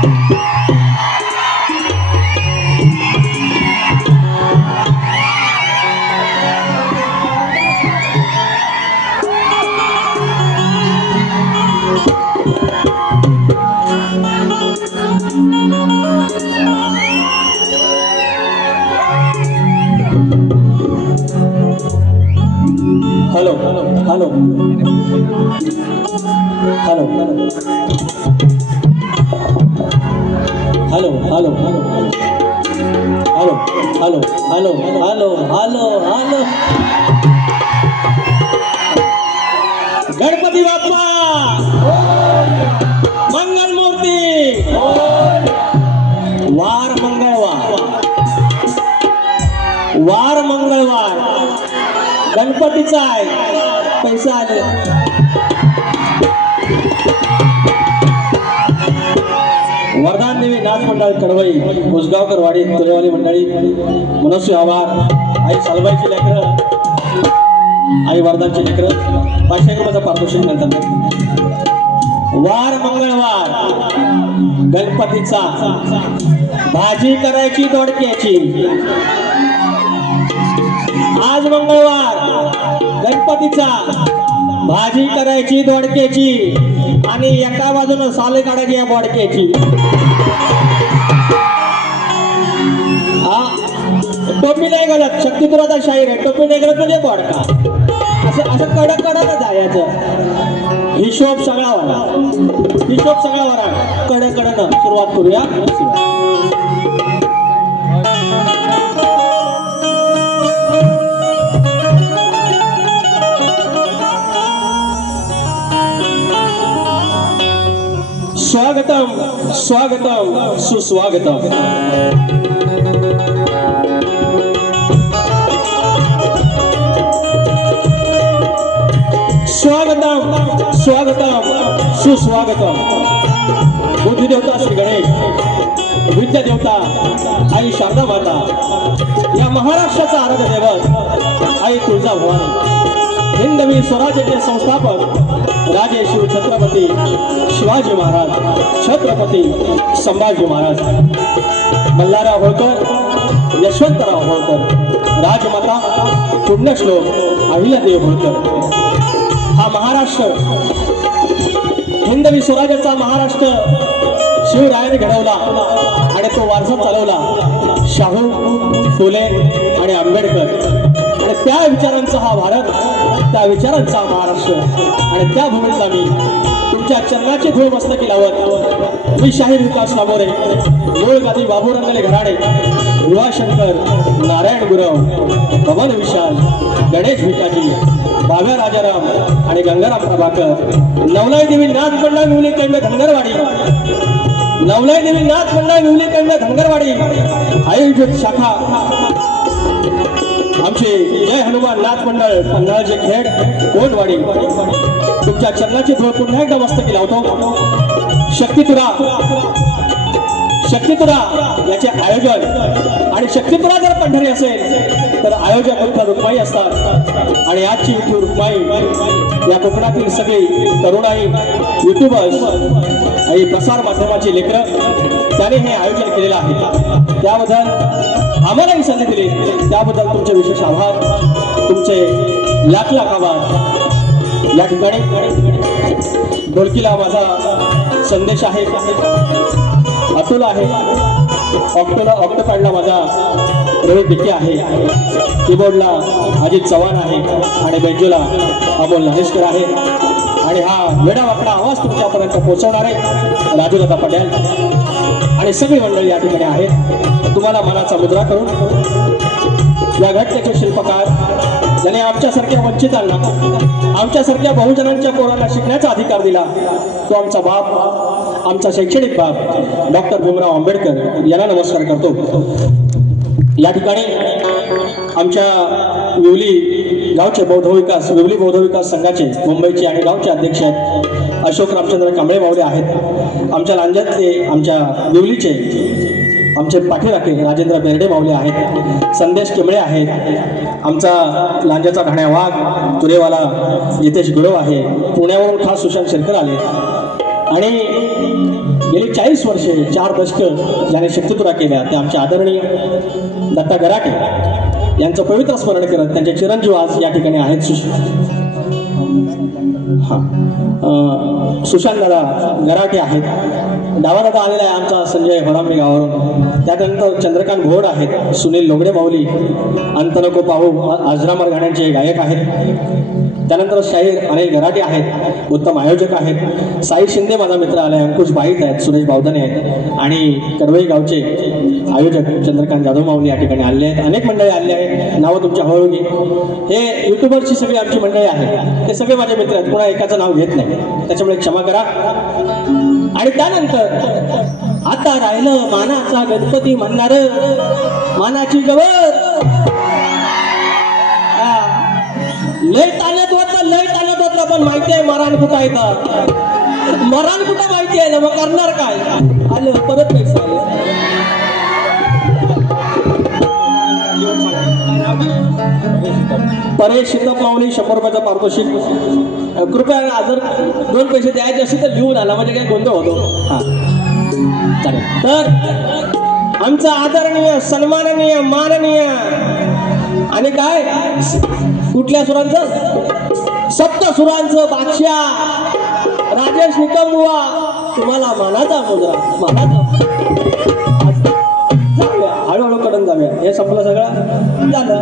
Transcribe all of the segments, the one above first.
Hello hello hello hello hello hello hello hello hello hello hello Ganpati Bappa मंगल मूर्ती वार मंगळवार गणपतीचा आहे पैसा आले वरदान देवी नाच मंडळ कडवई उसगावकर वाडी तुरेवाली मंडळी मनस्वी आवार आई सालबाईची लेकरं आई वरदानची लेकरं 500 रुपयाचं पारितोषिक नंतर वार मंगळवार गणपतीचा भाजी करायची दोडक्याची आज मंगळवार गणपतीचा भाजी करायची दोडक्याची आणि एका बाजूने साले काढायची या बोडक्याची टोपी नाही घालत शक्तिपुराचा शाहीर आहे टोपी नाही घालत म्हणजे बोडका असं असं कडक कडक जायचं हिशोब सगळा वरा कडक कडक सुरुवात करूया स्वागतम स्वागतम सुस्वागतम स्वागतम स्वागतम सुस्वागतम बुद्धी देवता श्री गणेश विद्या देवता आई शारदा माता या महाराष्ट्राचा आराध्य दैवत आई तुळजाभवानी हिंदवी स्वराज्याचे संस्थापक राजे शिव छत्रपती शिवाजी महाराज छत्रपती संभाजी महाराज मल्हारराव होळकर यशवंतराव होळकर राजमाता पुण्यश्लोक अहिल्यादेवी होळकर हा महाराष्ट्र हिंदवी स्वराज्याचा महाराष्ट्र शिवरायाने घडवला आणि तो वारसा चालवला शाहू फुले आणि आंबेडकर आणि त्या विचारांचा हा भारत त्या विचारांचा महाराष्ट्र आणि त्या भूमीचा मी तुमच्या चरणाची धूळ मस्तकी लावत मी शाहीर विकास नामोरे मूळ गादी बाबू रंगले घराडे युवाशंकर नारायण गुरव पवन विशाल गणेश भिकाजी बाव्या राजाराम आणि गंगाराम प्रभाकर नवलाई देवी नाथ मंडळ मिवली कैंब धनगरवाडी नवलाई देवी नाथ मंडळ मिवली कैंब धनगरवाडी आयोजित शाखा आमचे जय हनुमान नाथ मंडळ पन्हाळचे खेड कोंडवाडी तुमच्या चरणाची धूळ पुन्हा एकदा मस्तकी लावतो शक्तितुरा याचे आयोजन आणि शक्तितुरा जर पंढरी असेल तर आयोजक उत्तर रुक्माई असतात आणि आजची विठू रुक्माई या कोकणातील सगळी तरुणाई युट्यूबर्स आणि प्रसार माध्यमाची लेकरं त्याने हे आयोजन केलेलं आहे त्याबद्दल आम्हालाही संधी दिली त्याबद्दल तुमचे विशेष आभार तुमचे लाख लाख आभार या ठिकाणी ढोलकीला माझा संदेश आहे अतुल आहे ऑक्टोपॅडला माझा रोहित डिके आहे कीबोर्डला अजित चव्हाण आहे आणि बेंजोला अमोल नरेशकर आहे आणि हा वेडावाकडा आवाज तुमच्यापर्यंत पोहोचवणार आहे राजूदादा पटेल आणि सगळी मंडळी या ठिकाणी आहेत तुम्हाला मनाचा मुद्रा करून या घटनेचे शिल्पकार ज्याने आमच्यासारख्या वंचितांना आमच्यासारख्या बहुजनांच्या पोरांना शिकण्याचा अधिकार दिला तो आमचा बाप आमचा शैक्षणिक बाप डॉक्टर भीमराव आंबेडकर यांना नमस्कार करतो या ठिकाणी आमच्या विवली गावचे विवली बौद्ध विकास संघाचे मुंबईचे आणि गावचे अध्यक्ष आहेत अशोक रामचंद्र कांबळे मावळे आहेत आमच्या लांजातले आमच्या विवलीचे आमचे पाठीराखे राजेंद्र बेर्डे मावले आहेत संदेश केमळे आहेत आमचा लांजाचा ढाण्या वाघ तुरेवाला जितेश गुरव आहे पुण्यावरून खास सुशांत शेरकर आले आणि गेली 40 वर्षे 4 दशक ज्याने शक्तितुरा केल्या ते आमचे आदरणीय दत्ता गराटे यांचं पवित्र स्मरण करत त्यांचे चिरंजीव आज या ठिकाणी आहेत. सुशांत दादा गराटे आहेत. डावा दादा आलेला आहे आमचा संजय होरांबे गावावरून. त्यानंतर चंद्रकांत घोड आहेत. सुनील लोगडे माऊली अंतनको पाहू आजरामर गाण्यांचे गायक आहेत. त्यानंतर शाहीर अनिल गराटे आहेत. उत्तम आयोजक आहेत. साई शिंदे माझा मित्र आला आहे. अंकुश बाईत आहेत. सुरेश बावधने आहेत. आणि कडवई गावचे आयोजक चंद्रकांत जाधव माऊली या ठिकाणी आले आहेत. अनेक मंडळी आले आहेत. नावं तुमच्या हळूहळू घे. हे युट्यूबरची सगळी आमची मंडळी आहेत. ते सगळे माझे मित्र आहेत. कोणा एकाचं नाव घेत नाही त्याच्यामुळे क्षमा करा. आणि त्यानंतर आता राहिलं मानाचा गणपती म्हणणार मानाची गवर. लय तालत होतं पण माहिती आहे मरण कुठं येतं. मरण कुठं माहिती आहे ना मग करणार काय. आलं परत पैसे आले. परेश शीतप माऊली 100 रुपयाचं पारितोषिक. कृपया जर 2 पैसे द्यायचे असेल तर लिहून आला म्हणजे काही गोंधळ होतो. हा चालेल. तर आमचा आदरणीय सन्माननीय माननीय आणि काय कुठल्या सुरांचं सप्तसुरांचं बादशाह राजेश निकम बुवा तुम्हाला मानाचा मुद्रा मानाचा. जाऊया हळूहळू कडून जाऊया. हे संपलं सगळं झालं.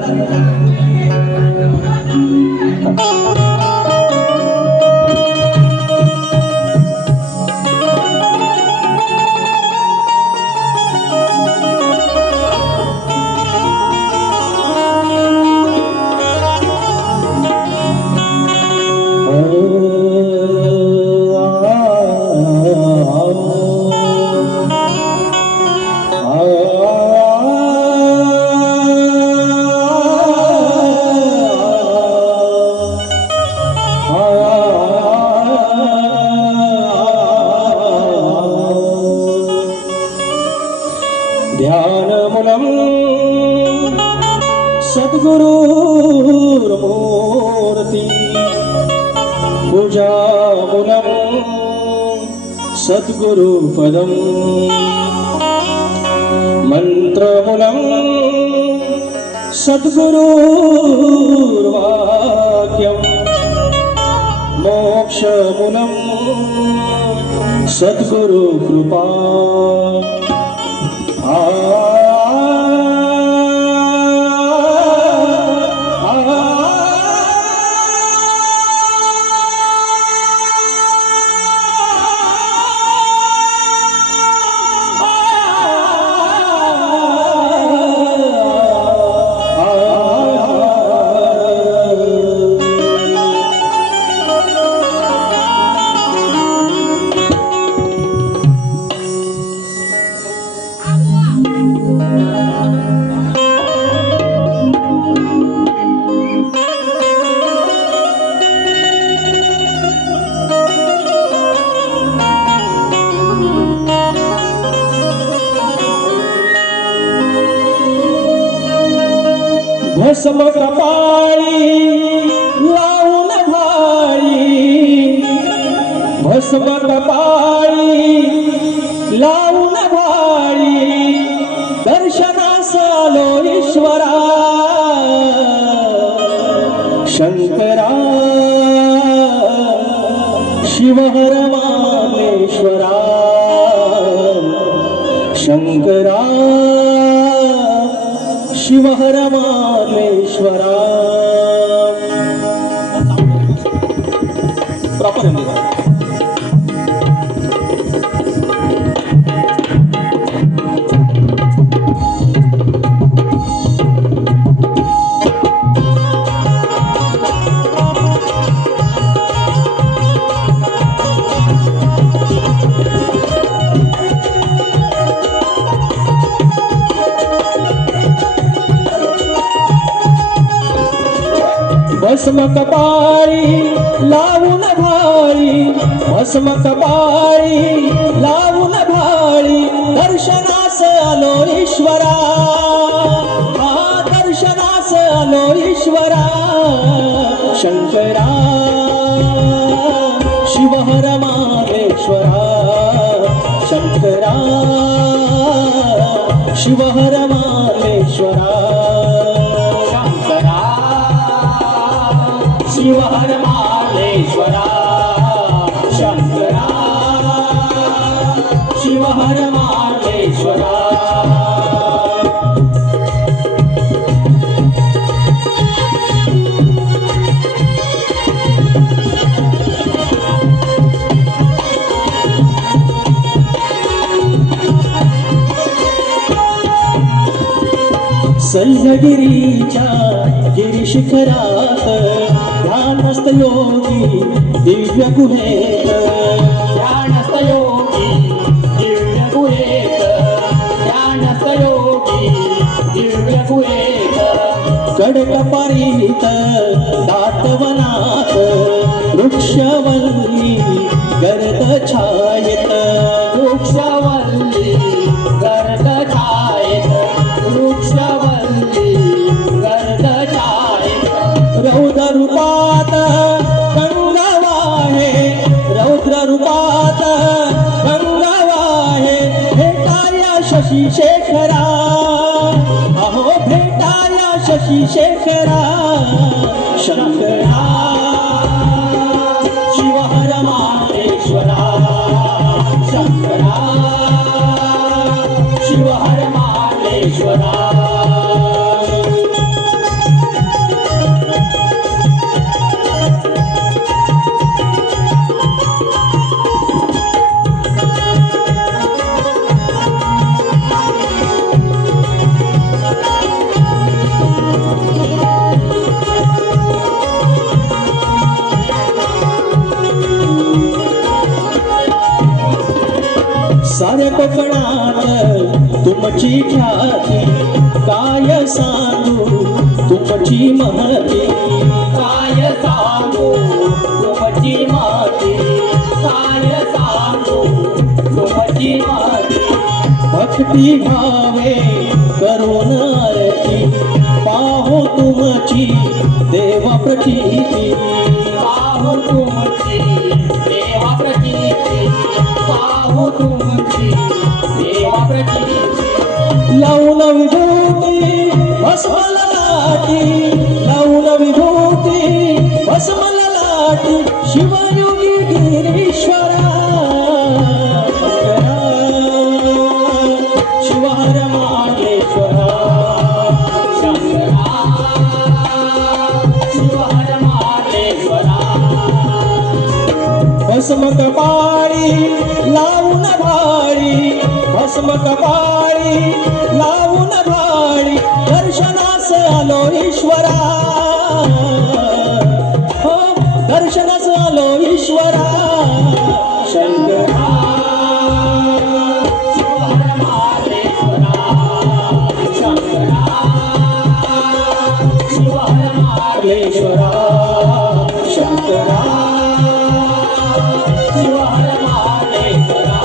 ध्यानमूलम सद्गुरुर्मूर्ति पूजामूलम सद्गुरुपदम मंत्रमूलम सद्गुरुर्वाक्यम मोक्षमूलम सद्गुरुकृपा. भस्म कपाळी लावून भाळी भस्म कपाळी लावून भाळी दर्शनास आलो ईश्वरा शंकरा शिवहर मानेश्वरा शंकरा शिवहर मानेश्वरा. प्रॉपर भस्म कपाळी लावून भाळी भस्म कपाळी लावून भाळी दर्शनास आलो ईश्वरा दर्शनास आलो ईश्वरा शंकरा शिवहर मानेश्वरा शंकरा शिवहर मालेश्वरा शंकरा शिवहर मालेश्वरा शंकरा शिवहर मालेश्वरा सह्यागिरीच्या गिरिशिखरात ध्यानस्थ योगी दिव्य गुहेत ध्यानस्थ योगी दिव्य गुहेत ध्यानस्थ योगी दिव्य गुहेत कडकपारीत दातवनात वृक्षवल्ली गर्द छायेत वृक्षवल्ली गर्द छायेत वृक्षवल्ली गर्द छायेत रौद्र रूपात गंगावाहे रौद्र रूपात गंगावाहे भेटाया शशी शेखरा अहो भेटाया शशी शेखरा शंकरा शिवहर मालेश्वरा शंकरा शिवहर मालेश्वरा साऱ्या कोकणात तुमची ख्याती काय सांगू तुमची महती काय सांगू तुमची महती काय सांगू तुमची महती भक्ती भावे करून आरती पाहो तुमची देव प्रचिती पाहू तुमची देवा प्रचिती पाहू तुमची देवा प्रचिती लावून विभूती भस्मल लाटी लावून विभूती भस्मल लाटी शिवयोगी गिरीश्वरा शिवहर मालेश्वरा शंकरा शिवहर मालेश्वरा भस्म कपाळी लावून भाळी भस्म कपाळी लावून भाळी दर्शनास आलो ईश्वरा हो दर्शनास आलो ईश्वरा शंकरा शिवहर मालेश्वरा शंकरा शिवहर मालेश्वरा शंकरा शिवहर मालेश्वरा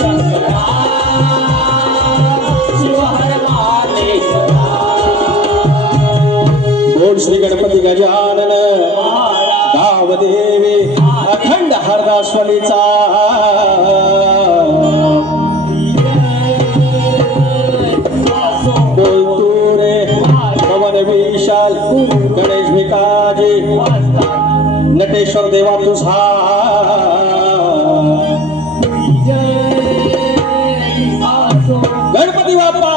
शंकरा शिवहर मालेश्वरा बोल श्री गणपती गजानन गावदेवी अखंड हरदास्वलीचा बोल तू रे पवन विशाल गणेश भिकाजी नटेश्वर देवा तुझा गणपती बाप्पा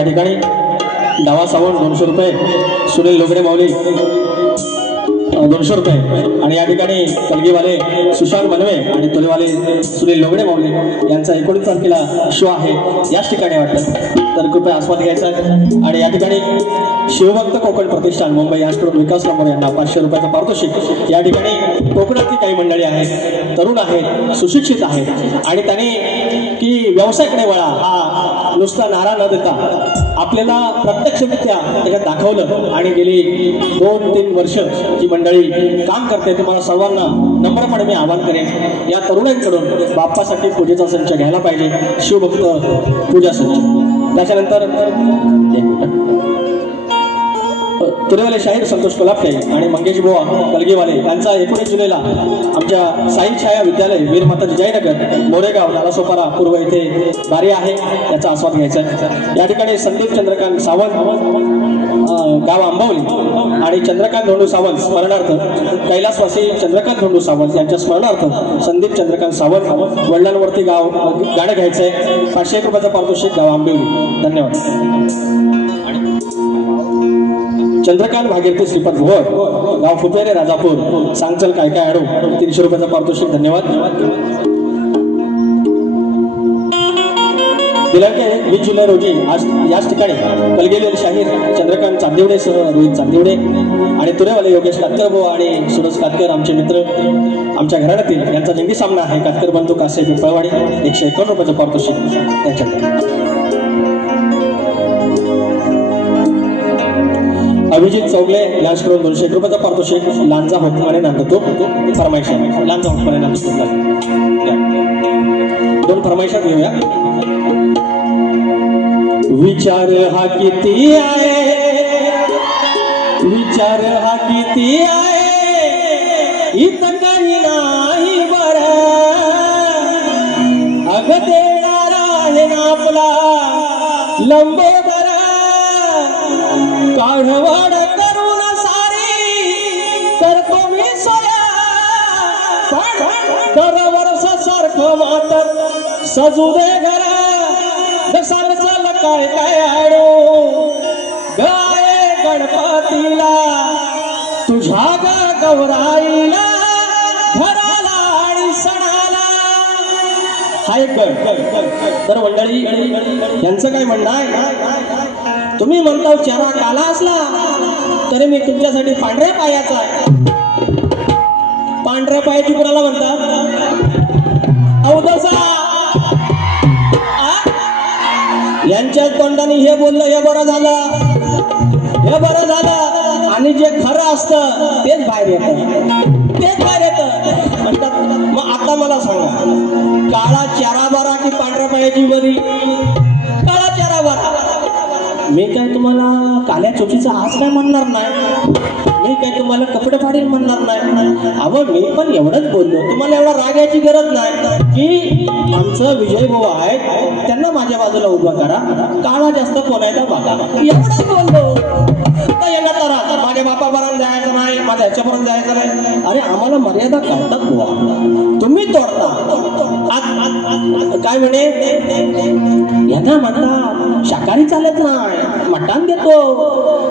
या ठिकाणी डावा सावंत 200 रुपये, सुनील लोगडे माऊली 200 रुपये आणि या ठिकाणी कलगीवाले सुशांत मनवे आणि तोलेवाले सुनील लोगडे माऊली यांचा 19 तारखेला शो आहे याच ठिकाणी वाटतं, तर कृपया आस्वाद घ्यायचा. आणि या ठिकाणी शिवभक्त कोकण प्रतिष्ठान मुंबई याचकडून विकास लांबोर यांना 500 रुपयाचं पारितोषिक. या ठिकाणी कोकणातली काही मंडळी आहेत, तरुण आहेत, सुशिक्षित आहेत आणि त्यांनी की व्यवसायाकडे वळा हा नुसता नारा न देता आपल्याला प्रत्यक्षरित्या त्याच्यात दाखवलं आणि गेली 2-3 वर्ष जी मंडळी काम करते तुम्हाला सर्वांना नम्रपणे मी आवाहन करेन या तरुणांकडून बाप्पासाठी पूजेचा संच घ्यायला पाहिजे, शिवभक्त पूजा संच. त्याच्यानंतर तुरेवाले शाहीर संतोष कोल्हापटे आणि मंगेश बुवा कलगीवाले यांचा 19 जुलैला आमच्या साई छाया विद्यालय वीर माता जिजाईनगर मोरेगाव नालासोपारा पूर्व येथे वारी आहे, याचा आस्वाद घ्यायचा. या ठिकाणी संदीप चंद्रकांत सावंत गाव आंबवली आणि चंद्रकांत धोंडू सावंत स्मरणार्थ कैलासवासी चंद्रकांत धोंडू सावंत यांच्या स्मरणार्थ संदीप चंद्रकांत सावंत वडिलांवरती गाणं घ्यायचंय. 501 रुपयाचं पारितोषिक गाव आंबवली. धन्यवाद. चंद्रकांत भागीरथी श्रीपद भोर गाव फुपेरे राजापूर सांगचल काय काय आडू 300 रुपयाचं पारितोषिक. धन्यवाद. दिनांक 20 जुलै रोजी आज याच ठिकाणी कलगीवाले शाहीर चंद्रकांत चांदिवडे सह रोहित चांदिवडे आणि तुरेवाले योगेश कातकरबुवा आणि सुरज कातकर आमचे मित्र आमच्या घराण्यातील यांचा जंगी सामना आहे. कातकर बंधू कासे पिंपळवाडी 151 रुपयाचं पारितोषिक त्यांच्याकडे. अभिजित चौगले यांच्याकडून 201 रुपयाचा पारितोषिक. लांजा हुकमाने नांदतो फरमाईश लांजा हुकमाने नांदतो 2 फरमाईशात घेऊया. विचार हा किती आहे, विचार हा किती आहे, इथं काही नाही बरं, अग देणारा आहे ना आपला लंबोदर, काढवाड करून सारी करतो मी सोया, दरवर्ष सारखं मातर सजू दे घर, सांगचल काय काय आडो गाय गणपतीला तुझ्या गौराईला घराला आणि सणाला. हाय तर मंडळी यांचं काय म्हणणं आहे, तुम्ही म्हणता चेहरा काला असला तरी मी तुमच्यासाठी पांढऱ्या पायाचा आहे. पांढऱ्या पायाची कुणाला म्हणतात अवधसा. यांच्या तोंडाने हे बोललं हे बरं झालं, हे बरं झालं आणि जे खरं असतं तेच बाहेर येतं, तेच बाहेर येतं म्हणतात. मग आता मला सांगा, काळा चेहरा बरा की पांढऱ्या पायाची बरी? काळा चेहरा बरा. मी काय तुम्हाला काल्या चोचीचा आज काय म्हणणार नाही, मी काय तुम्हाला कपडे फाडील म्हणणार नाही. अहो मी पण एवढंच बोललो, तुम्हाला एवढा राग याची गरज नाही की आमचं विजय भाऊ आहे त्यांना माझ्या बाजूला उभा करा, काळा जास्त कोणाचा बघा, एवढंच बोललो. येणार तर माझ्या बापापर्यंत जायचं नाही, माझ्या ह्याच्यापर्यंत जायचं नाही. अरे आम्हाला मर्यादा कळतात बुवा, तुम्ही तोडता. काय म्हणे यांना म्हणतात शाकाहारी चालत नाही, मटण देतो.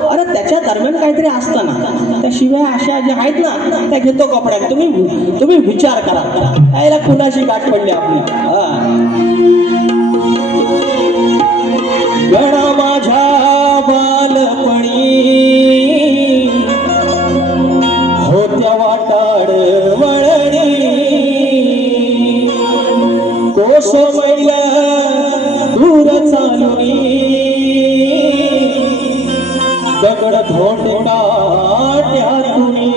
अरे त्याच्या दरम्यान काहीतरी असतं ना, त्या शिवाय अशा ज्या आहेत ना त्या घेतो कपड्यात. तुम्ही विचार करा यायला कुणाशी गाठ पडली आपली. गणा माझ्या बालपणी होत्या वाटाड वळणी, कोस मैल दूर चालुनी, दगड धोंडे काट्यातुनी,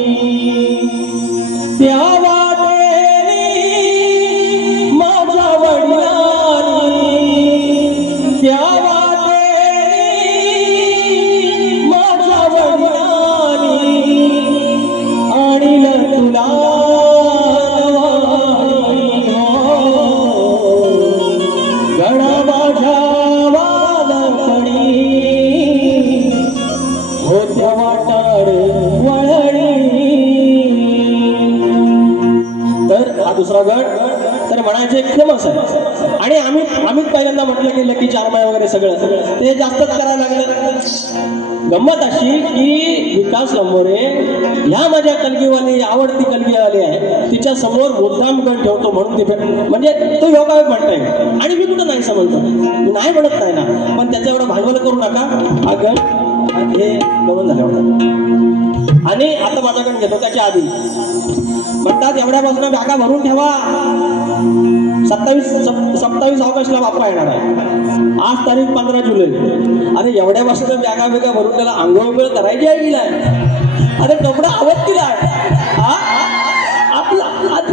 त्या वाटेनी माझ्या वडिलांनी, त्या दुसरा गट तर म्हणायचे फेमस आहे. आणि आम्ही पहिल्यांदा म्हटलं की लकी चारमाय वगैरे सगळं ते जास्तच करायला लागलं. गंमत अशी की विकास लंबोरे ह्या माझ्या कलगीवाली आवडती कलगीवाली आहे, तिच्या समोर मुद्दाम गण ठेवतो म्हणून ती म्हणजे तो योगायोग म्हणताय. आणि मी कुठं नाही समजतो, मी नाही म्हणत नाही ना, पण त्याचं एवढं भांडवल करू नका. हा गण हे बघून झालं होतं. आणि आता माझा गण घेतो त्याच्या आधी म्हणतात एवढ्यापासून बॅगा भरून ठेवा, 27 ऑगस्टला बाप्पा येणार आहे. आज तारीख 15 जुलै. अरे एवढ्यापासून बॅगा भरून त्याला आंघोळ करायची आहे की नाही? अरे कपडा आवत की नाही? आपला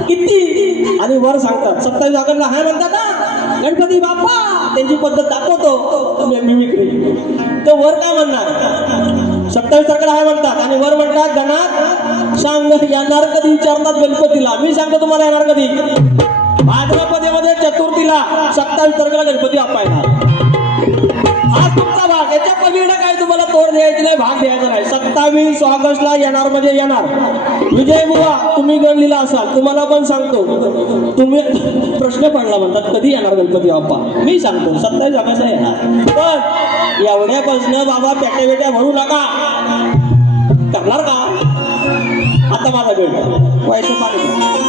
किती. आणि वर सांगतात 27 ऑगस्टला हाय म्हणतात ना गणपती बाप्पा, त्यांची पद्धत दाखवतो मिमिक्री. तो वर काय म्हणणार? 27 तारखेला हाय म्हणतात आणि वर म्हणतात गणात सांग येणार कधी विचारतात गणपतीला. मी सांगतो तुम्हाला येणार कधी. भाद्रपदेमध्ये चतुर्थीला 27 तारखेला गणपती बाप्पा येणार. हा तुमचा भाग. याच्या पलीकडे काय तुम्हाला तोड द्यायची नाही, भाग द्यायचा नाही. 27 ऑगस्टला येणार म्हणजे येणार. विजय बुवा तुम्ही गण लिहिला असाल, तुम्हाला पण सांगतो. तुम्ही प्रश्न पडला म्हणतात कधी येणार गणपती बाप्पा. मी सांगतो 27 ऑगस्टला येणार. पण एवढ्यापासून बाबा पेट्या भरू नका. करणार का? आता माझा गण व्हायचं पाणी.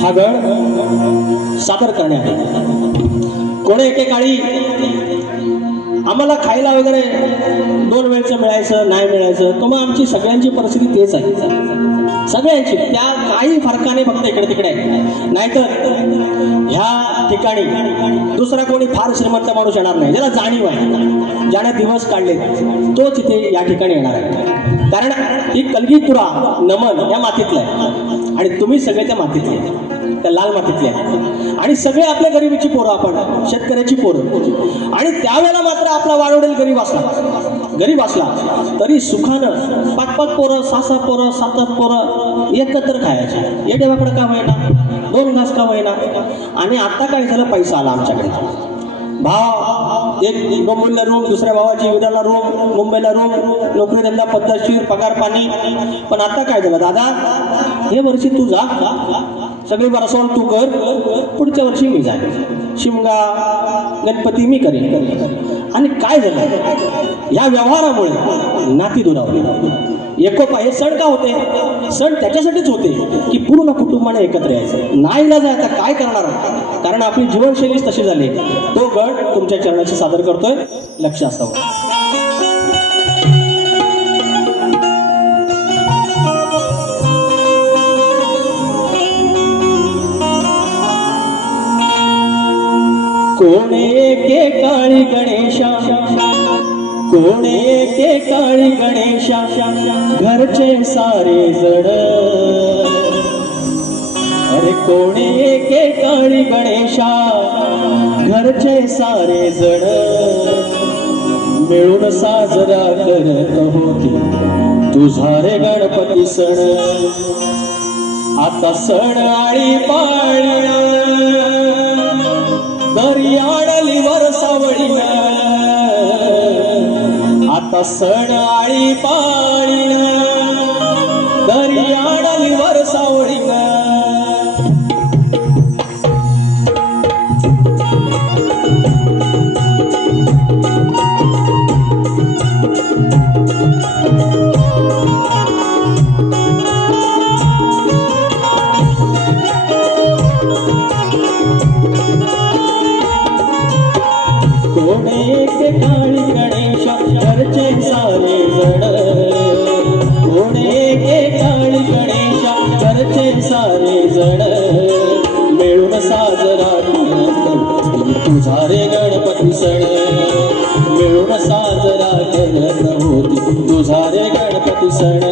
हा गण सादर करण्यात कोणी एकेकाळी आम्हाला खायला वगैरे 2 वेळचं मिळायचं नाही मिळायचं, तो मग आमची सगळ्यांची परिस्थिती तेच आहे. सगळ्यांची त्या काही फरकाने फक्त इकडे तिकडे आहे. नाहीतर ह्या ठिकाणी दुसरा कोणी फार श्रीमंत माणूस येणार नाही, ज्याला जाणीव आहे, ज्याने दिवस काढले तोच इथे या ठिकाणी येणार आहे. कारण ही कलगीतुरा नमन या मातीतलं आहे आणि तुम्ही सगळे त्या मातीतले, त्या लाल मातीतले आहे. आणि सगळे आपल्या गरिबीची पोरं, आपण शेतकऱ्याची पोरं. आणि त्यावेळेला मात्र आपला वाडवडील गरीब असला तरी सुखानं 5-5 पोरं 6-6 पोरं 7-7 पोरं एकत्र खायचे. येडेवाकडं का होईना, 2 घास का होईना. आणि आता काय झालं, पैसा आला आमच्याकडे. भाव एक मुंबईला रूम, दुसऱ्या भावाची विद्याला रूम, मुंबईला रूम, नोकरी धंदा पद्धतशीर, पगार पाणी. पण आता काय झालं दादा, हे वर्षी तू जा, सगळी बरसवून तू कर, पुढच्या वर्षी मी जाईन. शिमगा गणपती मी करेन. आणि काय झालं, या व्यवहारामुळे नाती दुरावली. एकोपा हे सण का होते? सण त्याच्यासाठीच होते की पूर्ण कुटुंबाने एकत्र यायचं. नाही इलाज आहे, आता काय करणार, कारण आपली जीवनशैलीच तशी झाली. तो गण तुमच्या चरणाशी सादर करतोय, लक्ष असावं. कोणे के काळी गणेशा, कोणे के काळी गणेशा, घरचे सारे जण. अरे कोणे के काळी गणेशा, घरचे सारे जण. मिळून साजरा करत होती तुझा रे गणपती सण. आता सण आळी पाळी दरी आणली वरसावळीन. आता सण आळी पाळी दरी आणली वरसावळीन. कोणे के काळी गणेशा, घरचे सारे जण. कोणे के काळी गणेशा, घरचे सारे जण. मिळून साजरा करत तुझा रे गणपती सण. मिळून साजरा करत होती तुझा रे गणपती सण.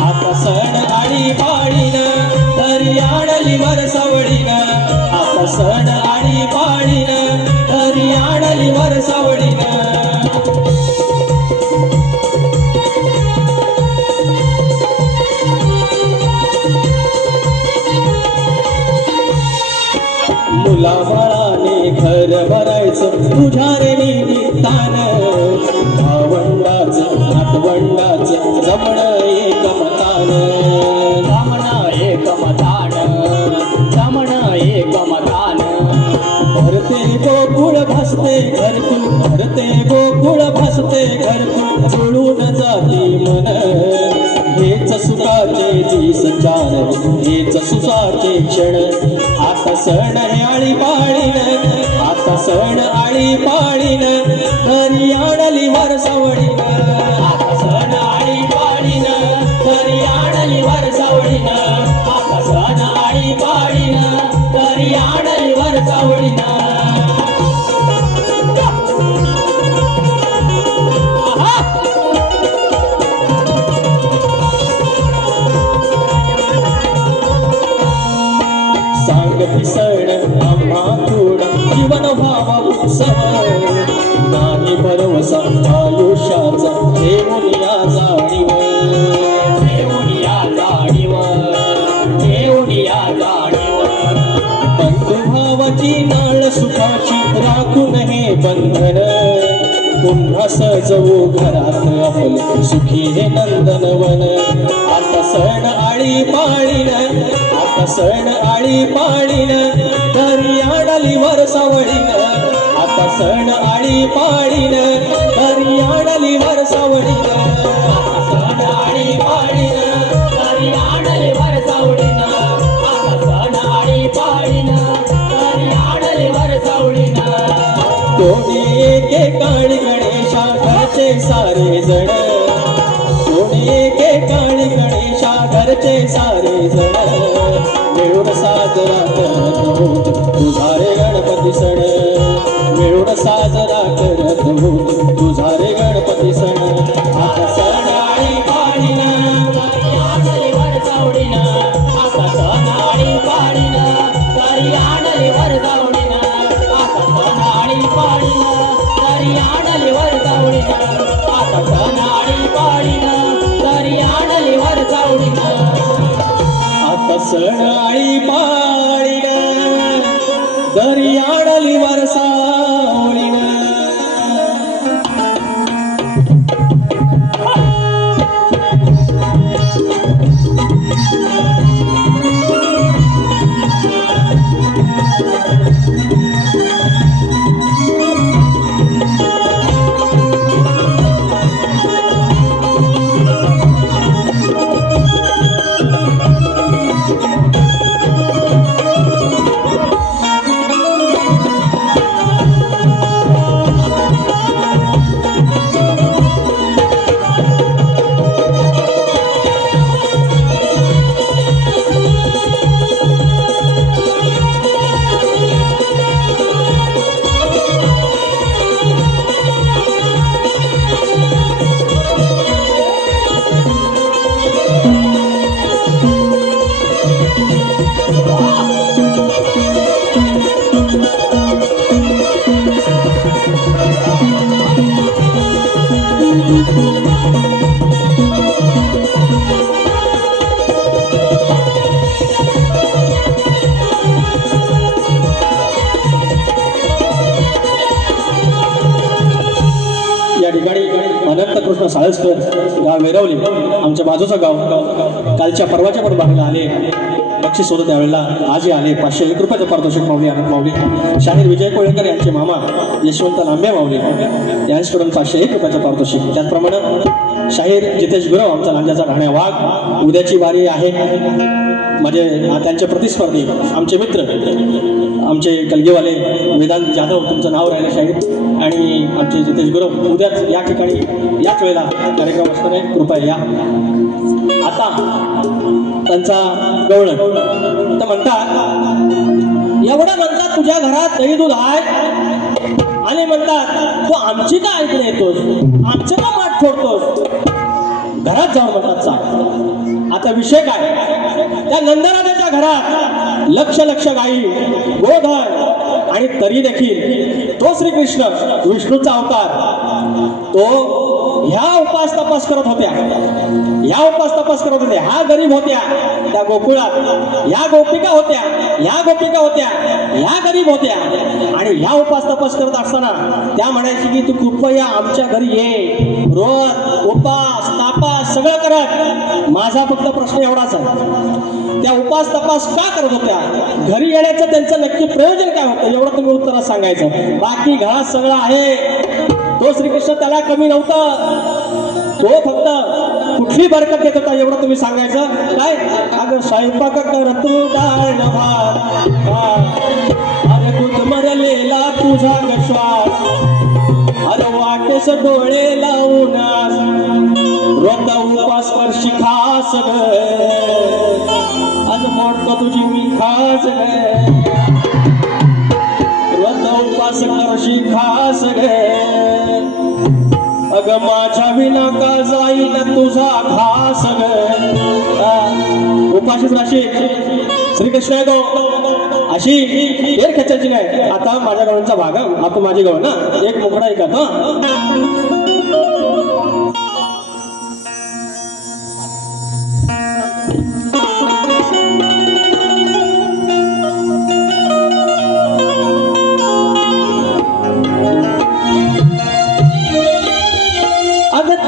आता सण आळी पाळीन तरी आणली वरसावळीन. आता सण आळी पाळीन तरी आणली वरसावळीन. मुला बाळाने घर भरायचं तुझ्या रे निमित्तान भावंडाचं नातवंडाचं जमणं एकमतान जमणं एकमतान जमणं एकमतान भरते गोकुळ भासते घरकुल भरते गोकुळ भासते घरकुल जुळून जाती मन हेच सुखाचे दिस चार हेच सुखाचे क्षण आता सण हे आळी पाळीन आता सण आळी पाळीन घरी आणली वर सावळीन आता सण आळी पाळीन घरी आणली वर सावळीन आता सण आळी पाळीन घरी आणली वर सावळीन सांगती सण आम्हा थोडा जीवन व्हावा उत्सव नाही भरवसा आयुष्याचा ठेवूया जाणीव देऊनिया जाणीव बंधुभावाची नाळ सुखाची राखून हे बंधन पुन्हा सजवू घरात आपले सुखी हे नंदनवन आता सण आळी पाळीन आता सण आळी पाळीन घरी आणली वर सावळीन आता सण आळी पाळीन घरी आणली वर सावळीन सण आळी पाळीन घरी आणली वर सावळीन आता सण आळी पाळीन घरी आणली वर सावळीन कोणी एके काळी गणेशा घरचे सारे जण कोणी एके काळी गणेशा घरचे सारे जण मिळून साजरा करत होत तुझा रे गणपती सण मिळून साजरा करत होत तुझा रे गणपती सण आता सण आळी पाळीन घरी आणली वर सावळीन आता सण आळी पाळीन घरी आणली वर सावळीन आता सण आळी पाळीन घरी आणली वर सावळीन आता सण आळी पाळीन घरी आणली वर सावळीन आता सण आळी पाळीन घरी आणली वर सावळीन या ठिकाणी अनंत कृष्ण साळसकर गाव वेरवली आमच्या बाजूचं गाव कालच्या परवाच्या पण भागाला आले बक्षीस होतं त्यावेळेला आजही आले 501 रुपयाचं पारितोषिक मावली आनंद मावली शाहीर विजय कोळेकर यांचे मामा यशवंत लांबे मावली यांच्याकडून 501 रुपयाचं पारितोषिक त्याचप्रमाणे शाहीर जितेश गुरव आमचा लांजाचा राहण्या वाघ उद्याची वारी आहे माझे त्यांचे प्रतिस्पर्धी आमचे मित्र आमचे कलगीवाले वेदांत जाधव तुमचं नाव राहिलं शाहीर आणि आमचे जितेश गुरव उद्याच या ठिकाणी याच वेळेला कार्यक्रम असणार आहे कृपया या आता त्यांचा गवळण तर म्हणतात एवढं म्हणतात तुझ्या घरात दही दूध आहे आणि म्हणतात तू आमची का ऐकून येतोस आमचे का माठ फोडतोस घरात जाऊन म्हणतात चाल आता विषय काय त्या नंदराजाच्या घरात लक्ष गाई गोधन आणि तरी देखील तो श्रीकृष्ण विष्णूचा अवतार तो ह्या उपास तपास करत होत्या, ह्या उपास तपास करत होत्या. ह्या गरीब होत्या त्या गोकुळात, ह्या गोपिका होत्या, ह्या गोपिका होत्या, ह्या गरीब होत्या. आणि ह्या उपास तपास करत असताना त्या म्हणायची की तू कृपया आमच्या घरी ये, रोज उपास तापास सगळं करत. माझा फक्त प्रश्न एवढाच आहे, त्या उपास तपास का करत होत्या? घरी येण्याचं त्यांचं नक्की प्रयोजन काय होतं एवढं तुम्ही उत्तरात सांगायचं. बाकी घरात सगळं आहे, तो श्रीकृष्ण त्याला कमी नव्हता, तो फक्त कुठली बरकत देत होता एवढं तुम्ही सांगायचं. काय अगं स्वयंपाक करतो डाळ भात, अरे दूध मरलेला तुझा श्वास, अरे वाटेस डोळे लावून रोज उपास करशी खास ग, आज मोडतो तुझी मी खास ग, रोज उपास करशी खास ग, अग माझ्या विना का जाईल तुझा घास ग. उपाशीच राशी श्रीकृष्ण आहे तो, अशी एक खेचायची नाही. आता माझ्या गवळचा भाग, आता माझी गवळ ना एक मुकडा ऐकत.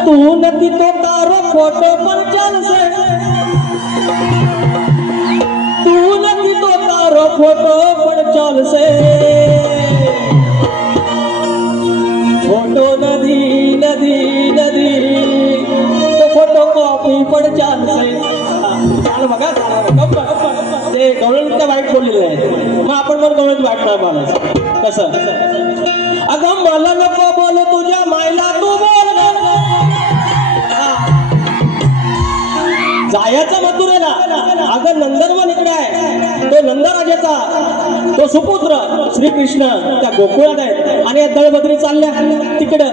तू नदी तो तारो फोटो पर चल से, तू नदी तो तारो फोटो पर चल से, फोटो नदी नदी नदी तो फोटो कॉपी पर चल से. चाल बघा ते गवळणीच्या वाईट बोललेलं आहे, मग आपण पण गवळणीत वाईट नाही बोलायचं. कसं अगं मला नको बोल तुझ्या मायला तू बोल, जायचं मथुरेला. अगं नंदनवन इकडे आहे, तो नंदराजाचा तो सुपुत्र श्रीकृष्ण त्या गोकुळात आहे आणि दळबद्री चालल्या तिकडं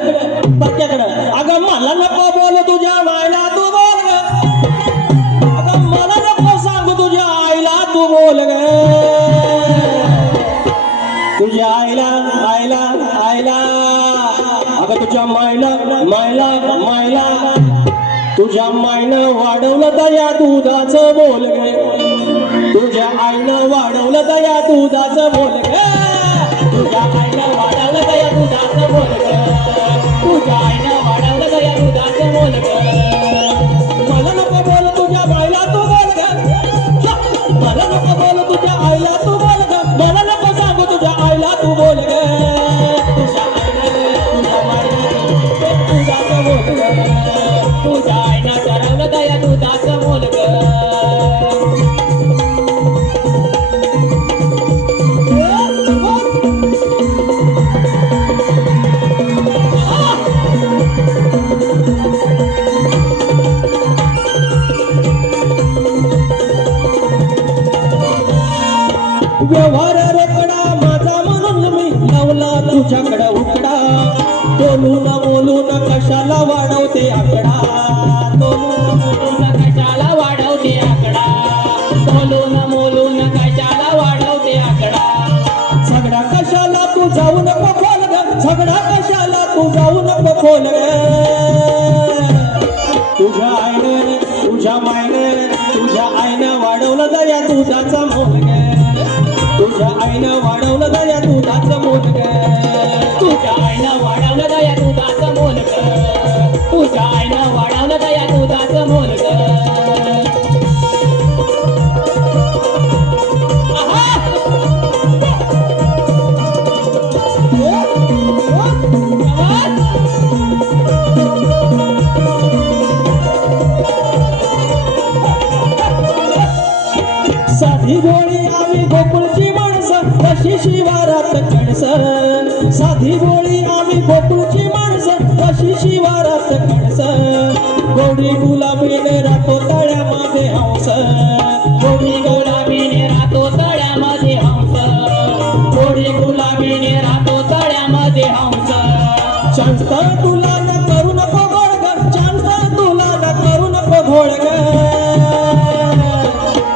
परक्याकडं. अगं मला नको बोल तुझ्या मायला तू बोल ग, अगं मला नको सांगू तुझ्या आईला तू बोल ग, तुझ्या आईला आईला आईला, अगं तुझ्या मायला मायला मायला, तुझ्या मायनं वाढवलं दया दुधाचं बोल गे, तुझ्या आईनं वाढवलं दया दुधाचं बोल गे, तुझ्या आईनं वाढवलं दया दुधाचं बोल गे, तुझ्या आईनं वाढवलं दया दुधाचं बोल गे. मला नको बोल तुझ्या मायला तू बोल गे, मला नको बोल तुझ्या आईला तू बोल गे, मला नको सांगू तुझ्या आईला तू बोल गे, तुझ्या आईनं तुझ्या मायनं दुधाचं बोल गे, तुझ्या आईनं ठरवलं दया दुधाचं बोल ग. व्यवहार रोकडा माझा म्हणून मी लावला तुझ्याकडं उकडा, बोलून बोलून कशाला वाढवते आकडा, बोलून कशाला वाढवते आकडा, बोलून बोलून कशाला वाढवते आकडा. झगडा कशाला तू जाऊ नको खोल ग, झगडा कशाला तू जाऊ नको खोल ग, तुझ्या आईने तुझ्या मायने तुझ्या आईनं वाढवलं दया दुधाचा मोल ग, तुझ्या आईनं वाढवलं दया दुधाचं मोल ग, तुझ्या आईनं वाढवलं दया दुधाचं मोल ग, तुझ्या आईनं वाढवलं दया दुधाचं मोल ग. साधी गोळी आम्ही गोकुळची माणसं कशी शिवारात कणसं, साधी गोळी आम्ही गोकुळची माणसं कशी शिवारात कणसं, गोडी गुलाबीने राहतो तळ्यामध्ये हंस, गोडी गुलाबीने राहतो तळ्यामध्ये हंस, गोडी गुलाबीने राहतो तळ्यामध्ये हंस. चांस्त तुला न करू नको घोळ ग, चांस्त तुला न करू नको घोळ ग,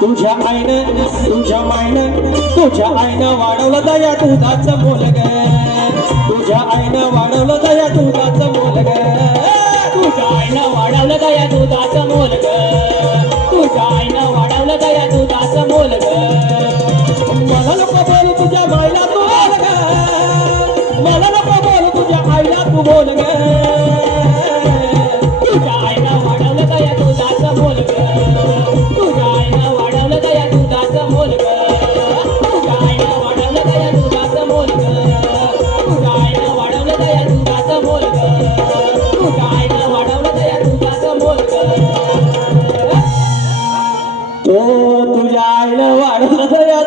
तुझ्या आईनं तुझ्या मायनं तुझ्या आईनं वाढवलं दया दुधाचं मोल ग, तुझ्या आईनं वाढवलं दया दुधाचं मोल ग,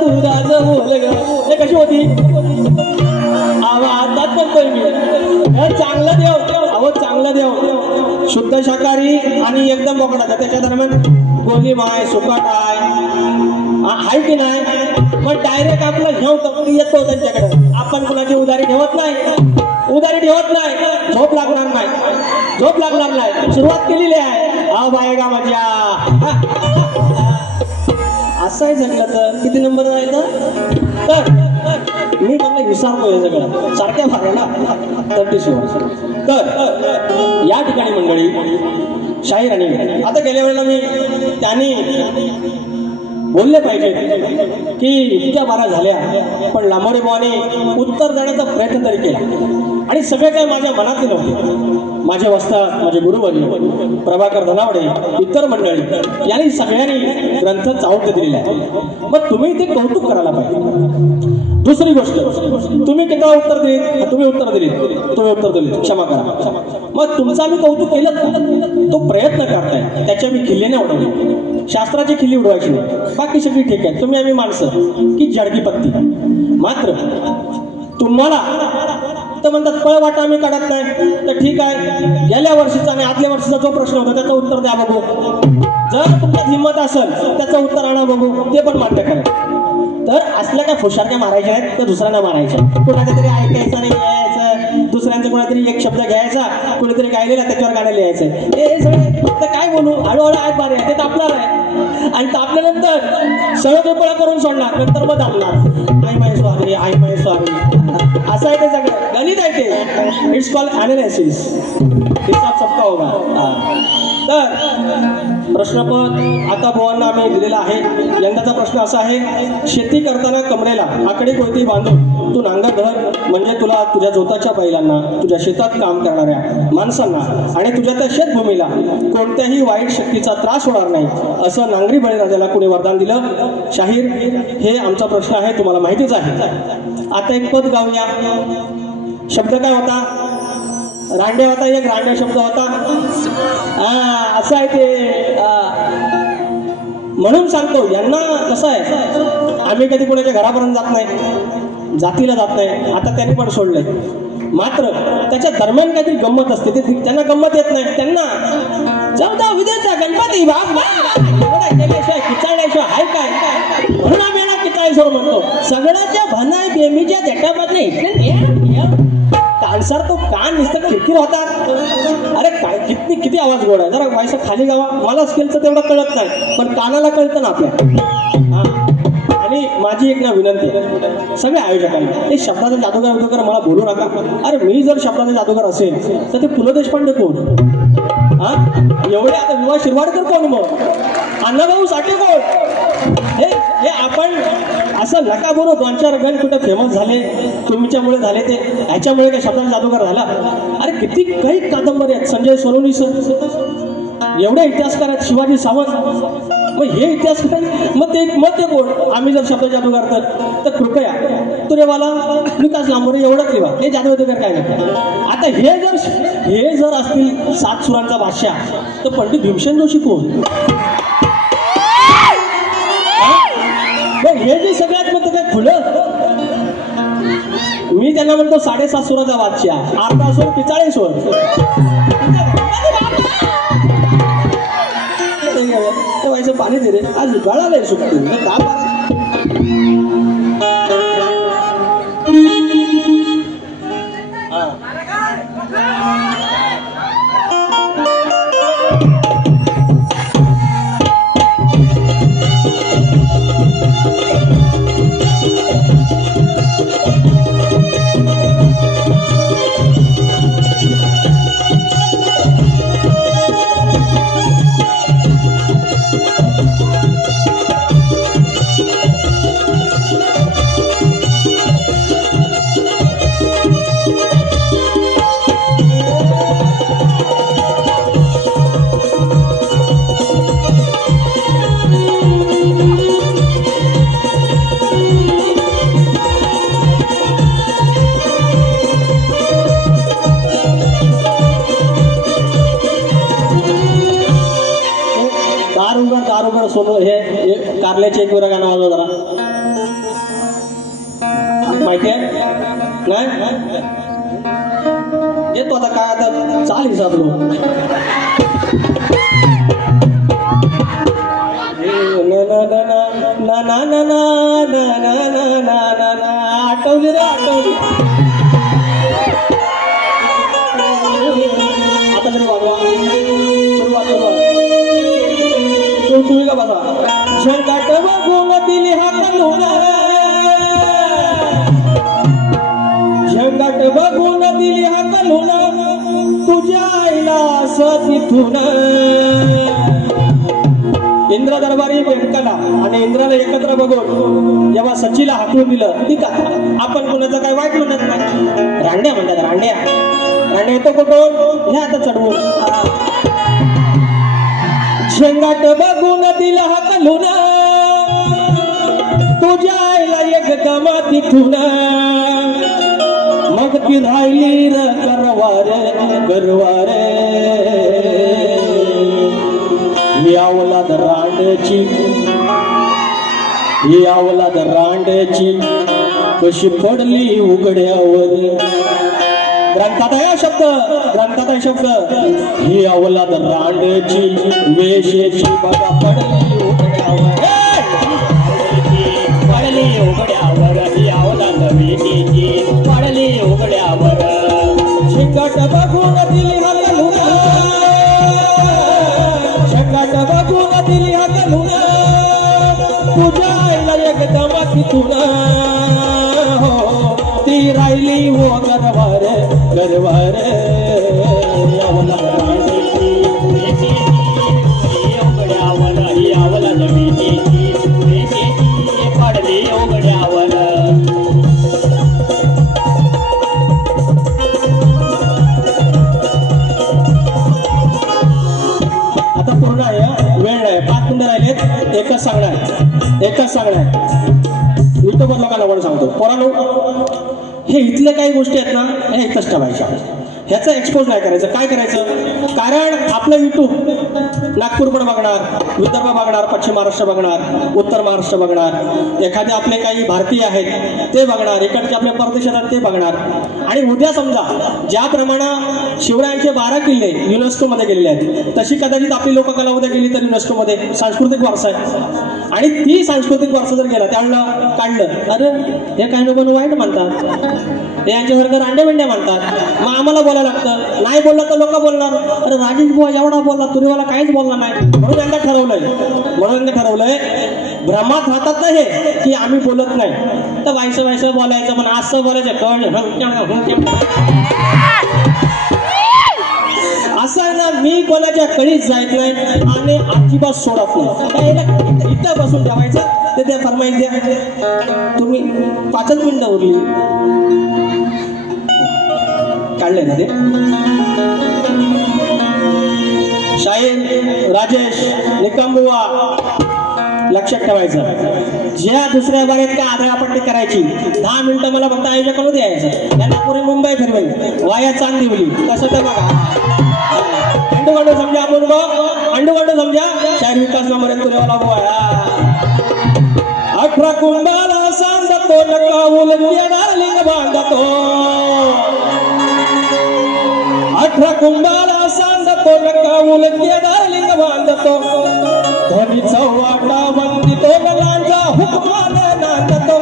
दुधाचं बोल ग हे कशी होती आवाजात म्हणतोय मी हे चांगलं देव अहो चांगलं देव शुद्ध शाकाहारी आणि एकदम बोकडाचा त्याच्या दरम्यान गोली माय सुकाट आहे की नाही पण डायरेक्ट आपलं घेऊन येतो त्यांच्याकडे आपण कुणाची उधारी ठेवत नाही झोप लागणार नाही सुरुवात केलेली आहे हा बायगा मजा असं आहे जगलं तर किती नंबर जायचं तर मी मला विसरतोय सगळं सारख्या भागाला 34 वर्ष तर या ठिकाणी मंडळी शाहीर आणि आता गेल्या वेळेला मी त्यांनी बोलले पाहिजे की इतक्या बारा झाल्या पण लांबोरे बुवांनी उत्तर देण्याचा प्रयत्न तरी केला आणि सगळे काही माझ्या मनातील होते माझे वस्ताद माझे गुरुवर्य प्रभाकर धनावडे इतर मंडळी यांनी सगळ्यांनी ग्रंथ चावत दिलेला आहे मग तुम्ही ते कौतुक करायला पाहिजे दुसरी गोष्ट तुम्ही किती उत्तर दिलीत तुम्ही उत्तर दिलीत क्षमा करा मग तुमचं आम्ही कौतुक केलं का तो प्रयत्न करताय त्याच्या मी खिल्ली नाही उडवली शास्त्राची खिल्ली उडवायची नाही बाकी सगळी ठीक आहे तुम्ही आम्ही माणसं की जडगी पत्ती मात्र तुम्हाला तर म्हणतात पळवाटा आम्ही काढत नाही तर ठीक आहे गेल्या वर्षीचा आणि आदल्या वर्षीचा जो प्रश्न होता त्याचं उत्तर द्या बघू जर तुमच्यात हिंमत असेल त्याचं उत्तर आणा बघू ते पण मान्य करा तर असल्या काय फुशारक्या मारायच्या आहेत तर दुसऱ्यांना मारायच्या कुणाला तरी ऐकायचं नाही यायचं दुसऱ्यांचा कोणातरी एक शब्द घ्यायचा कोणीतरी गायलेला त्याच्यावर गाणं लिहायचं हे सगळे तर काय बोलू हळूहळू आहेत बारे ते तापणार आहे आणि तापल्यानंतर सळगोपळा करून सोडणार नंतर मग दाबणार आई माय स्वामी असं आहे ते सगळं गणित आहे ते इट्स कॉल्ड अनालिसिस हिसाब सबका होगा तर प्रश्नपद आता बुवांना आम्ही दिलेला आहे यंदाचा प्रश्न असा आहे शेती करताना कमरेला आकडे कोणती बांधून तू नांगर धर म्हणजे तुला तुझ्या जोताच्या बैलांना तुझ्या शेतात काम करणाऱ्या माणसांना आणि तुझ्या त्या शेतभूमीला कोणत्याही वाईट शक्तीचा त्रास होणार नाही असं नांगरी बळीराजाला कुणी वरदान दिलं शाहीर हे आमचा प्रश्न आहे तुम्हाला माहितीच आहे आता एक पद गाऊया शब्द काय होता रांड्या होता एक रांड्या शब्द होता असं आहे ते म्हणून सांगतो यांना कसं आहे आम्ही कधी कोणाच्या घरापर्यंत जात नाही जातीला जात नाही आता त्यांनी पण सोडलंय मात्र त्याच्या दरम्यान काहीतरी गंमत असते ते त्यांना गंमत येत नाही त्यांना जाऊ विदेचा गणपती बाबा केल्याशिवाय किचाळल्याशिवाय हाय काय म्हणून आम्ही यांना किचाळेश्वर म्हणतो सगळ्याच्या भनाय बेमीच्या देटामधले कानसर तो कान नुसतं खिडकीर होतात अरे काय किती आवाज गोड आहे जरा व्हायचं खाली गावा मला स्केलचं तेवढं कळत नाही पण कानाला कळतं ना आपल्या आणि माझी एक ना विनंती सगळ्या आयोजकांना हे शब्दाचा जादूगार मला बोलू नका अरे मी जर शब्दाचा जादूगार असेल तर ते पु ल देशपांडे कोण एवढे आता विवा शिरवाडकर कोण मग अण्णाभाऊ साठे कोण हे आपण असं नका बोलू 2-4 गण कुठं फेमस झाले तुमच्यामुळे झाले ते ह्याच्यामुळे काय शब्दाचा जादूगार झाला अरे किती काही कादंबरी आहेत संजय सोनवणी सर एवढे इतिहासकार आहेत शिवाजी सावंत मग हे इतिहासकार मग ते कोण आम्ही जर शब्द जादूगार तर कृपया तुरेवाला विकास लांबोरे एवढंच लिहा हे जादूगार काय नाही आता हे जर असतील 7 सुरांचा बादशाह तर पंडित भीमसेन जोशी कोण हे जे सगळ्यात मग काय खुलं मी त्यांना म्हणतो 7.5 सुराचा बादशाह 8 सुर 45 व्हायचं पाणी दे रे आज गळालंय सुटते सोनू हे कारल्याचे एक वेळा गाणं वाजव जरा नाही येतो आता काय आता चाल हिसाबलो ना ना ना ना ना ना ना ना ना ना आठवली रे आठवली आता तरी वाजवा सुरुवात तुम्ही का बसा शंकाट बघून दिली हाकलून शंकाट बघून दिली हाकलून तुझ्या आईला असं तिथून इंद्र दरबारी व्यंकला आणि इंद्राला एकत्र बघून जेव्हा सचीला हाकलून दिलं ठीक आहे आपण कुणाचं काय वाईट म्हणत नाही रांड्या म्हणतात रांड्या रांड्या येतो कुठून ह्या आता चढवून झेंगाट बघून दिलं हाकलून तुझ्या आईला एकदम तिथून मग ती राहिली र करवारे यावलाद रांडची कशी पडली उघड्यावर ग्रंथात आहे शब्द ही अवलाद रांडची वेशेची बघा पडली उघड्यावर ही अवलाद वेशेची पडली उघड्यावर शिंगाट बघून दिली हाकलून तुझ्या आईला एकदम तिथून हो ती राहिली हो गरवार यावला जमिनीची पडली उघड्यावर आता पूर्ण आहे वेळ नाही 5 मिनिटं राहिलेत एकच सांगणार युट्यूबवर लोकांना पण सांगतो पोरांनो हे इथल्या काही गोष्टी आहेत ना हे इथंच ठेवायच्या ह्याचं एक्सपोज नाही करायचं काय करायचं कारण आपलं युट्यूब नागपूर पण बघणार विदर्भ बघणार पश्चिम महाराष्ट्र बघणार उत्तर महाराष्ट्र बघणार एखादे आपले काही भारतीय आहेत ते बघणार इकडचे आपले परदेशात ते बघणार आणि उद्या समजा ज्याप्रमाणे शिवरायांचे 12 किल्ले युनेस्को मध्ये गेलेले आहेत तशी कदाचित आपली लोककला उद्या गेली तर युनेस्को मध्ये सांस्कृतिक वारसा आहे आणि ती सांस्कृतिक वारसा जर गेला त्याला काढलं अरे हे काही लोक वाईट म्हणतात हे यांच्यासारखं रांडेबिंड्या म्हणतात मग आम्हाला बोलायला लागतं नाही बोललं तर लोक बोलणार अरे राजेश बुवा एवढा बोलला तुरीवाला काहीच बोलला नाही म्हणून यांना ठरवलंय भ्रमात राहतात ना हे की आम्ही बोलत नाही तर वायसं बोलायचं पण असं बोलायचं असं आहे ना मी कोणाच्या कळीत जायत नाही आणि अजिबात सोडत नाही इथं बसून ठेवायचं ते त्या फरमाईश द्या तुम्ही 5 मिनिटं उरली काढले ना ते शाहीर राजेश निकमबुवा लक्षात ठेवायचं ज्या दुसऱ्या बारेत काय आदळापट्टी करायची 10 मिनिटं मला फक्त आयोजकांना द्यायचं त्यांना पुरी मुंबई फिरवेल वाया चांदिवली कसं तर बघा अंडूगांडू समजा आपण अंडूगांडू समजा शाहीर विकास नंबर 1 तुरेवाला बुवा 18 कुंभाला सांगतो नका उलंग्यालिंग बांधतो 18 कुंभाला सांगतो नका उलंग्यालिंग बांधतो धनीचा वाटा वंदितो नलांचा हुकमाने नांदतो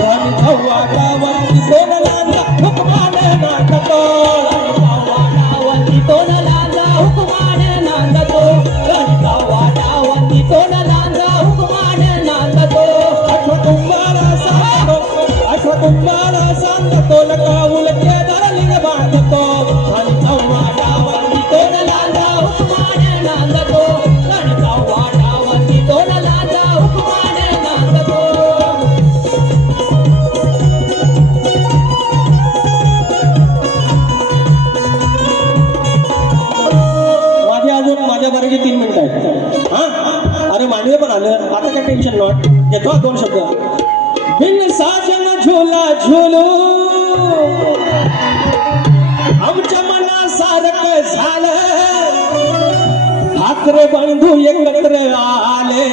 धनीचा वाटा वंदितो नलांचा हुकमाने नांदतो धनीचा वाटा वंदितो नलांचा हुकमाने नांदतो धनीचा वाटा वंदितो नलांचा हुकमाने नांदतो 18 कुंभाला सांगतो नका उलंग्यालिंग बांधतो धनीचा वाटा वंदितो नलांचा हुकमाने नांदतो धनीचा वाटा वंदितो नलांचा हुकमाने नांदतो माझ्या बारीची 3 मिनिटं आहेत हा अरे मांडवे पण आलं आता काय टेन्शन नॉट घेतो 2 शब्द बिन साजन झोला झोलो आमच्या मनासारखं झालं ठाकरे बंधू एकत्र आले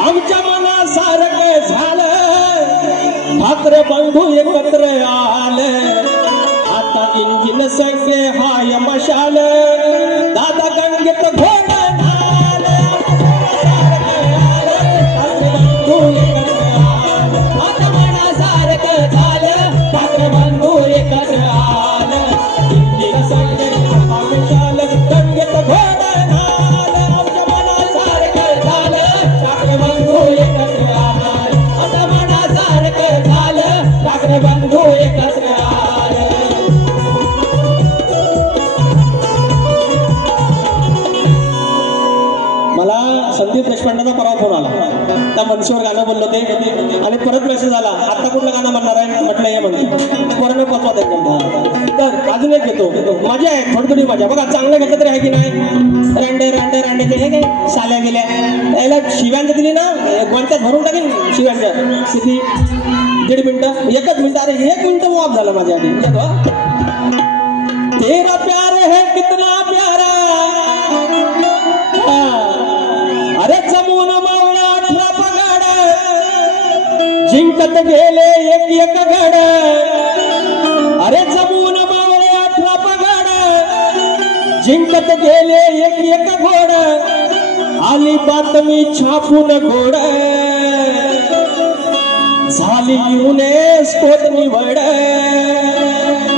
आमच्या मनासारखं झालं ठाकरे बंधू एकत्र आले आता इंजिन संगे हाय मशाल दादा गंगेत घोड झालं बंधू एकत्र आले आता मनासारखं झालं ठाकरे बंधू एकत्र आले इंजिन संगे हाय मशाल गंगेत घोड झालं आमच्या मनासारखं झालं ठाकरे बंधू एकत्र आले आता मनासारखं झालं ठाकरे बंधू एकत्र आले संदीप देशपांडेचा परवा फोन आला त्या मनशीवर गाणं बोललो ते आणि परत मेसेज आला आता कुठलं गाणं म्हणणार आहे म्हटलं हे म्हणतो पोरांना पोचवा एकदम तर अजून एक घेतो मजा आहे थोडी मजा बघा चांगलं घेतलं तरी आहे की नाही रांडे रांडे रांडे ते हे काय साल्या गेल्या याला शिव्यांच्या दिली ना गोंच्यात भरून टाकेल शिव्यांच्या किती 1.5 मिनिटं 1 मिनिट अरे 1 मिनिट वाप झालं माझ्या आधी तेरा प्यार है कितना प्यारा अरे जमून मावळा 18 पगड जिंकत गेले एक गड अरे जमून मावळे 18 पगड जिंकत गेले एक घोड आली बातमी छापून घोड झाली युनेस्कोत निवड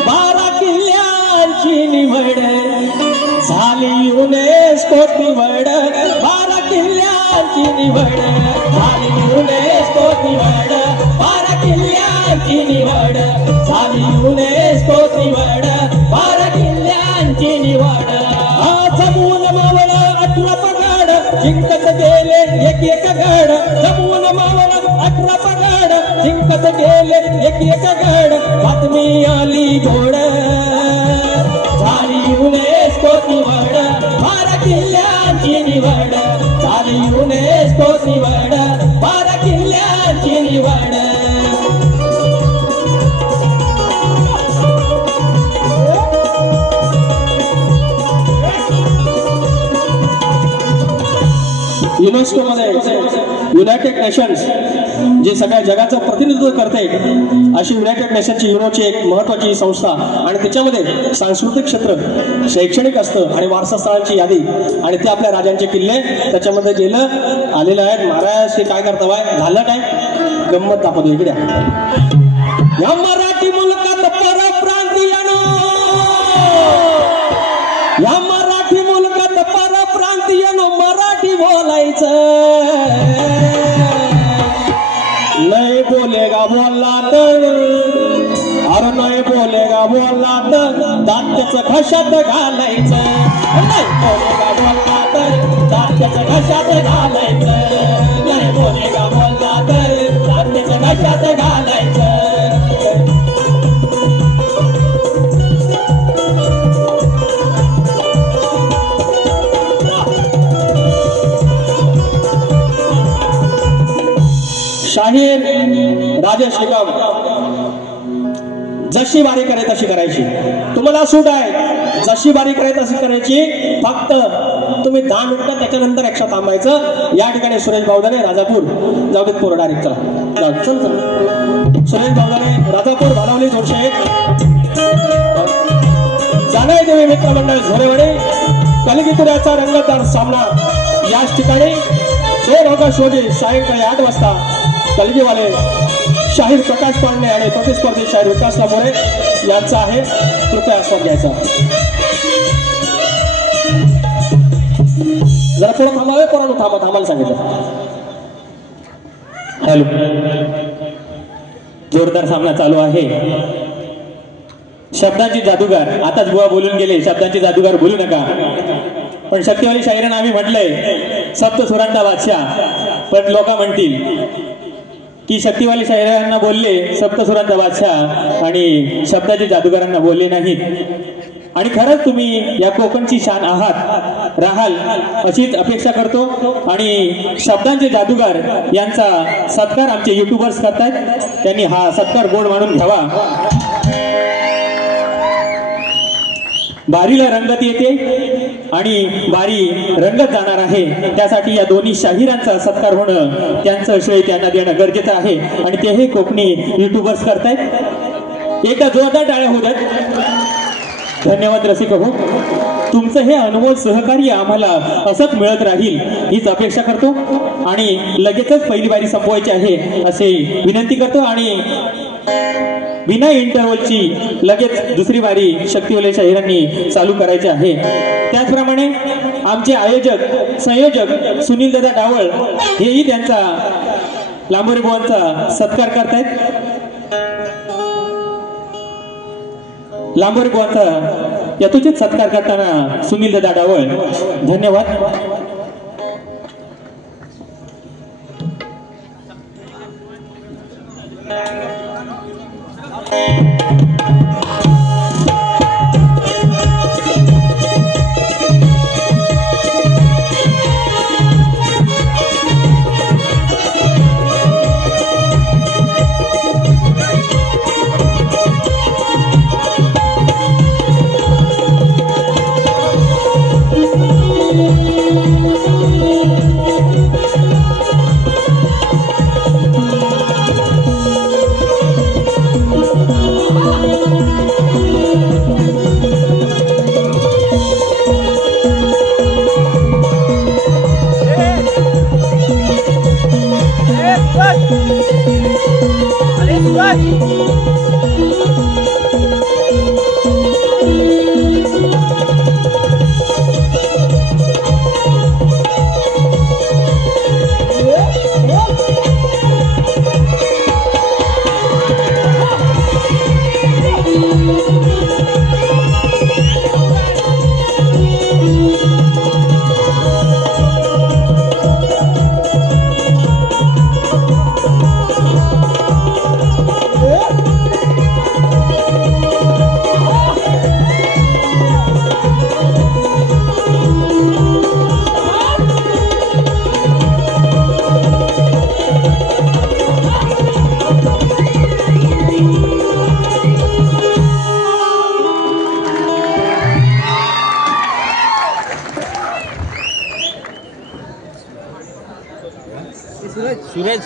12 किल्ल्यांची निवड झाली युनेस्कोत निवड 12 किल्ल्यांची निवड झाली युनेस्कोत निवड 12 किल्ल्यांची निवड झाली युनेस्कोत निवड 12 किल्ल्यांची निवड जमून मावळ 18 पगड जिंकत गेले एक गड जमून मावळ 18 पगड जिंकत गेले एक गड बातमी आली घोड झाली युनेस्कोत निवड 12 किल्ल्यांची निवड झाली युनेस्कोत निवड 12 किल्ल्यांची निवड युनेस्को मध्ये युनायटेड नेशन्स जे सगळ्या जगाचं प्रतिनिधित्व करते अशी युनायटेड नेशनची युनोची एक महत्वाची संस्था आणि त्याच्यामध्ये सांस्कृतिक क्षेत्र शैक्षणिक असतं आणि वारसा स्थळांची यादी आणि ते आपल्या राजांचे किल्ले त्याच्यामध्ये गेलं आलेलं आहे महाराज काय करता बाय झालं काय गंमत दाखवतो इकडे या मराठी मुलकात परप्रांतीयानो या मराठी मुलकात परप्रांतीयानो मराठी बोलायचं नहीं बोलेगा बोलला तर अरे नहीं बोलेगा बोलला तर दात्याचं घशात घालायचं नाही बोलेगा बोलला तर दात्याचं घशात घालायचं नाही बोलेगा बोलला तर दात्याचं घशात घालायचं शाहीर राजेश निकम जशी बारी करे तशी करायची तुम्हाला सूट आहे जशी बारी करे तशी करायची फक्त तुम्ही 10 मिनिटं त्याच्यानंतर एक्स्ट्रा थांबायचं या ठिकाणी सुरेश बावदाने राजापूर जाऊ देत पोर डायरेक्ट चला चल सुरेश बावदाने राजापूर भालावली 201 जानाई देवी मित्रमंडळ झोरेवाडी कलगीतुऱ्याचा रंगतदार सामना याच ठिकाणी 2 ऑगस्ट रोजी सायंकाळी 8 वाजता कलगीवाले शाहीर प्रकाश पांडे आणि प्रतिस्पर्धी शाहीर विकास मोरे यांचा आहे कृपया आस्वाद घ्यायचा जरा थोडं थांबावे पोरांनो थांबायला सांगितलं हॅलो जोरदार सामना चालू आहे शब्दांची जादूगार आताच बुवा बोलून गेले शब्दांची जादूगार बोलू नका पण शक्तिवाली शाहिरांना आम्ही म्हटलंय सप्त सुरांचा बादशाह पण लोक म्हणतील की शक्तिवाली शाहिरांना बोलले सप्तसुरांचा बादशाह आणि शब्दाच्या जादूगारांना बोलले नाहीत आणि खरंच तुम्ही या कोकणची शान आहात राहाल अशीच अपेक्षा करतो आणि शब्दांचे जादूगार यांचा सत्कार आमचे युट्यूबर्स करतात त्यांनी हा सत्कार बोर्ड मानून घ्यावा बारीला रंगत येते आणि बारी रंगत जाणार आहे। त्यासाठी या दोन्ही शाहिरांचा सत्कार होणं, त्यांचं श्रेय त्यांना देणं गरजेचं आहे आणि ते हे कोकणी युट्यूबर्स करतायत। एका जोरदार टाळ्या होऊ द्यात। धन्यवाद रसिक हो, तुमचं हे अनमोल सहकार्य आम्हाला असंच मिळत राहील हीच अपेक्षा करतो आणि लगेचच पहिली बारी संपवायची आहे असे विनंती करतो आणि बिना इंटरव्हलची लगेच दुसरी बारी शक्तिवलय शाहिरांनी चालू करायची आहे। त्याचप्रमाणे आमचे आयोजक संयोजक सुनील दादा डावळ हेही त्यांचा लांबोरे बुवांचा सत्कार करतायत। लांबोरे बुवांचा यथोचित सत्कार करताना सुनील दादा डावळ, धन्यवाद। सूरज